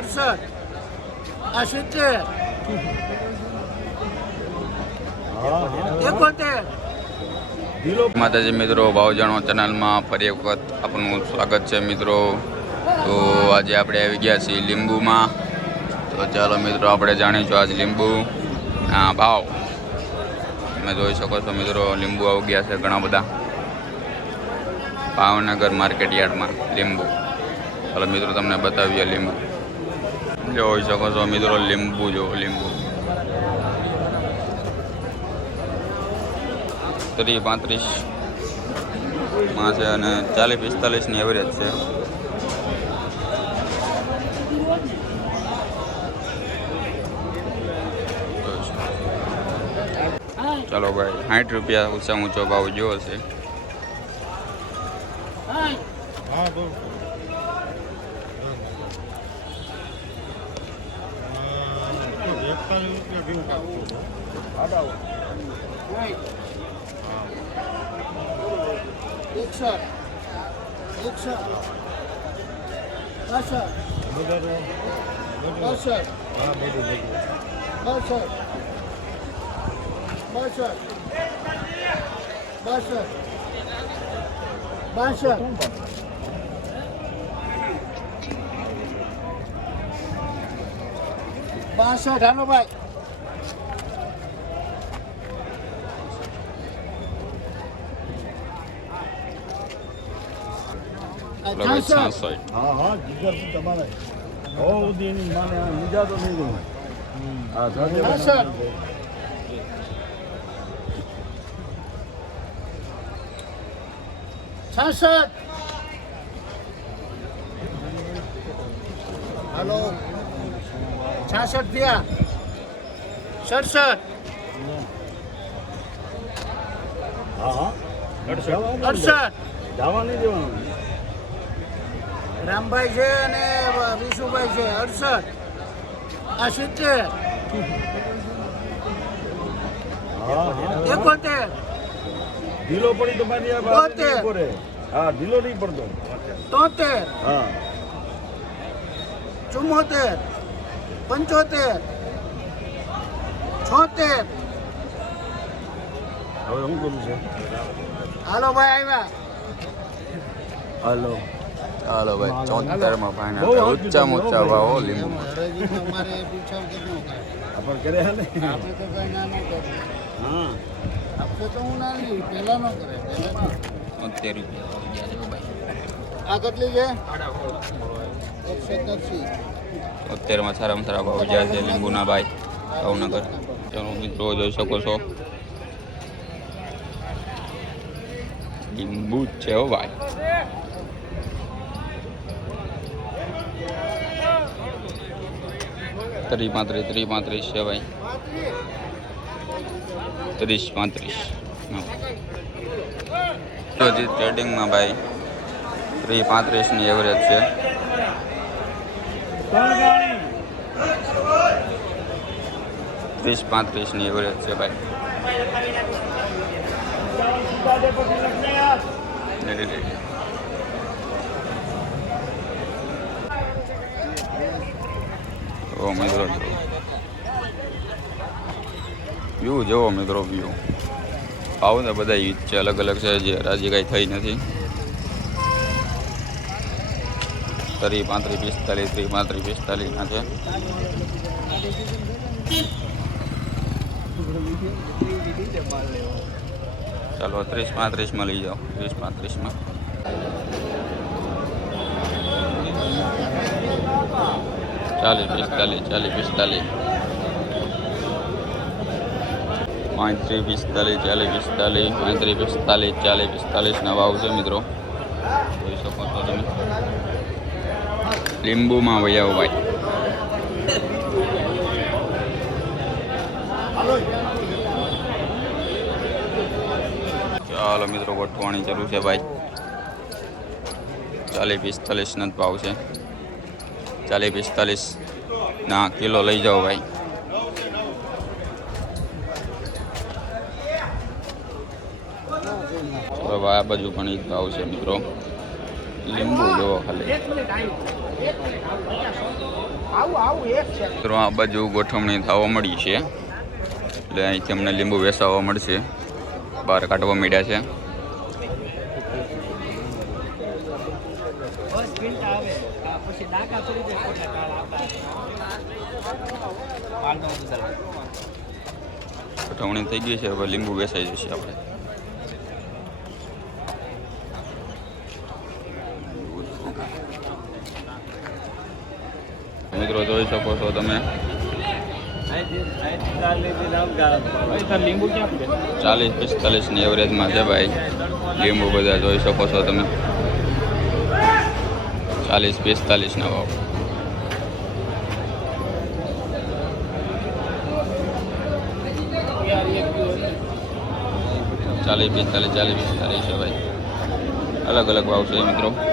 અડસઠ આ સિત્તેર એકોતેર. માતાજી મિત્રો ભાવ જાણો ચેનલમાં ફરી એક વખત આપનું સ્વાગત છે મિત્રો. તો આજે આપણે આવી ગયા છીએ લીંબુમાં. તો ચાલો મિત્રો, આપણે જાણીશું આજ લીંબુ. ના ભાવ. તમે જોઈ શકો છો મિત્રો, લીંબુ આવી ગયા છે ઘણા બધા. ભાવનગર માર્કેટ યાર્ડમાં લીંબુ. ચાલો મિત્રો, તમને બતાવીએ લીંબુ. જોઈ શકો છો મિત્રો લીંબુ જો, લીંબુ. ત્રીસ, પાંત્રીસ. માં છે અને ચાલીસ પિસ્તાલીસની એવરેજ છે. ચાલો ભાઈ, સાઠ રૂપિયા ઊંચા ઊંચો ભાવ જોવો છે હા બહુ એકતાલીસ રૂપિયા જેવું કાપતું એકસઠ એકસઠ પાસઠ બધું પાસઠ હા બધું બધું બાસઠ બાસઠ બાસઠ બાસઠ. અઠાણું ભાઈ. હા હા જીજા તમારે. બહુ દિન મને બીજા તો નહીં ગમે. હા છાસઠ. છાસઠ. હાલો. છાસઠ થયા. સડસઠ. હા હા. રામભાઈ છે અને વિશુભાઈ છે. અડસઠ. આ સિત્તેર. એકોતેર. ઢીલો પડી તો મારી હા ઢીલો નહીં પડતો. તોતેર. હા. ચુમ્મોતેર. પંચોતેર છોતેર. હવે શું કરું છે? હાલો ભાઈ આવ્યા. હાલો. ચાલો ભાઈ ચોતેરમાં પાણી ઊંચા ઊંચા ભાવો લીંબુ. કરે આપણે કર્યા આપણે તો કઈ ના ન કરે હા. આપણે તો હું ના નહીં પહેલા ન કરે પહેલા ન. રૂપિયા. આ કેટલી છે? તોતેરમાં સારામાં સારા ભાવ જ્યાં છે લીંબુના ભાઈ ભાવનગર. ચાલો મિત્રો જોઈ શકો છો. લીંબુ છે હો ભાઈ. ત્રીસ પાંત્રીસ ત્રીસ, પાંત્રીસ. છે ભાઈ ત્રીસ પાંત્રીસ ટ્રેડિંગમાં ભાઈ ત્રીસ પાંત્રીસની એવરેજ છે. ત્રીસ પાંત્રીસની એવરેજ છે ભાઈ. ઓ મિત્રો વ્યૂ જુઓ મિત્રો, વ્યૂ. ભાવ ને બધા છે અલગ અલગ છે જે રાજી કાંઈ થઈ નથી. ત્રીસ પાંત્રીસ, પિસ્તાલીસ ત્રીસ પાંત્રીસ પિસ્તાલીસના છે. ચાલો, ત્રીસ પાંત્રીસમાં લઈ જાઓ. ત્રીસ પાંત્રીસમાં ચાલીસ, પિસ્તાલીસ ચાલીસ, પિસ્તાલીસ. પાંત્રીસ, પિસ્તાલીસ, ચાલીસ, પિસ્તાલીસ, પાંત્રીસ, પિસ્તાલીસ, ચાલીસ પિસ્તાલીસના ભાવ છે, મિત્રો. જોઈ શકો છો તમે. લીંબુમાં વૈયાઓ ભાઈ ચાલો મિત્રો ગોઠવાની જરૂર છે ભાઈ. ચાલીસ પિસ્તાલીસના જ ભાવ છે. ચાલીસ પિસ્તાલીસ ના કિલો લઈ જાઓ ભાઈ. આ બાજુ પણ ભાવ છે મિત્રો. લીંબુ જોવો ખાલી. મિત્રો આ બાજુ ગોઠવણી થવા મળી છે. એટલે અહીંથી અમને લીંબુ વેસાવવા મળશે. બહાર કાઢવા મળ્યા છે. ગોઠવણી થઈ ગઈ છે હવે લીંબુ વેસાઈ જશે આપણે. મિત્રો જોઈ શકો છો તમે. ચાલીસ પિસ્તાલીસની એવરેજમાં છે ભાઈ. લીંબુ બધા જોઈ શકો છો તમે. ચાલીસ પિસ્તાલીસના ભાવ. ચાલીસ, પિસ્તાલીસ ચાલીસ, પિસ્તાલીસ છે ભાઈ. અલગ અલગ ભાવ છે મિત્રો.